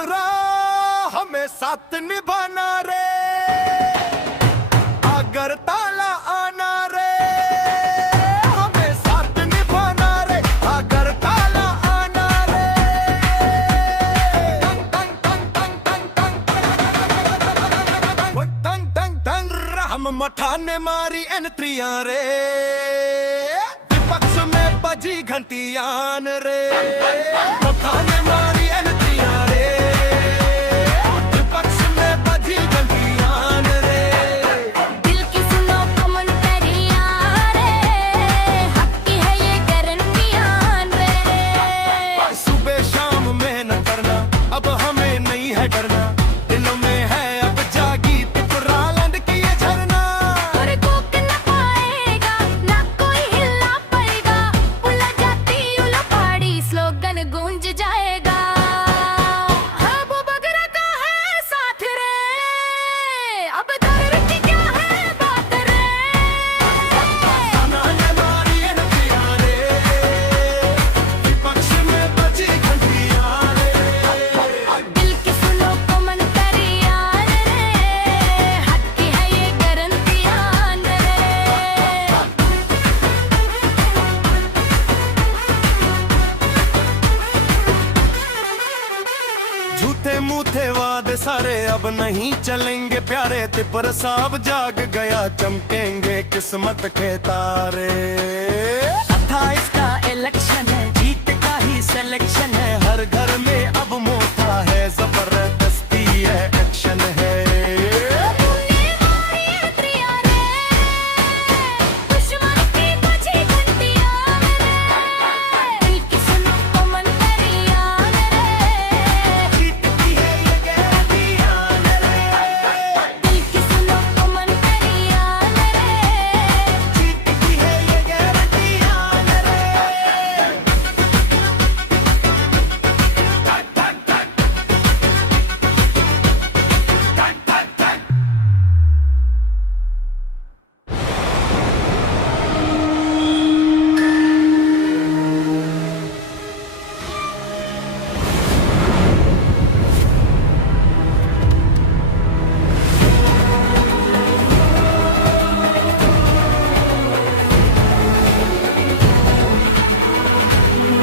हमें साथ निभाना रे, अगर ताला आना रे, हमें साथ निभाना रे, अगर ताला आना रे। टंग टंग टंग टंग टंग टंग टंग टंग टंग हम मठाने मारी एंट्रियां रे, विपक्ष में बजी घंटियान रे, मठाने मारी एंट्रियां रे, विपक्ष में बजी घंटियान रे। दिल की सुनो कमेंटरियां रे, हक की है ये गारंटियां रे। सुबह शाम मेहनत करना, अब हमें नहीं है डरना, दिलों में है अब जागी तिपुरालंड की ये झरना। और कोक न पाएगा ना कोई हिला पाएगा, उला जाती उला पहाड़ी स्लोगन गूंज जाएगा। हाँ वो बगरा का है साथ रे, अब दर्द की क्या है बात रे। मठाने मारी एंट्रियां रे, विपक्ष में बजी घंटियां रे। दिल की सुनो कमेंटरियां रे, हक की है ये गारंटियां रे। झूठे मूठे वादे सारे अब नहीं चलेंगे प्यारे, तिपर साहब जाग गया चमकेंगे किस्मत के तारे। 28 का इलेक्शन है, जीत का ही सिलेक्शन है, हर घर में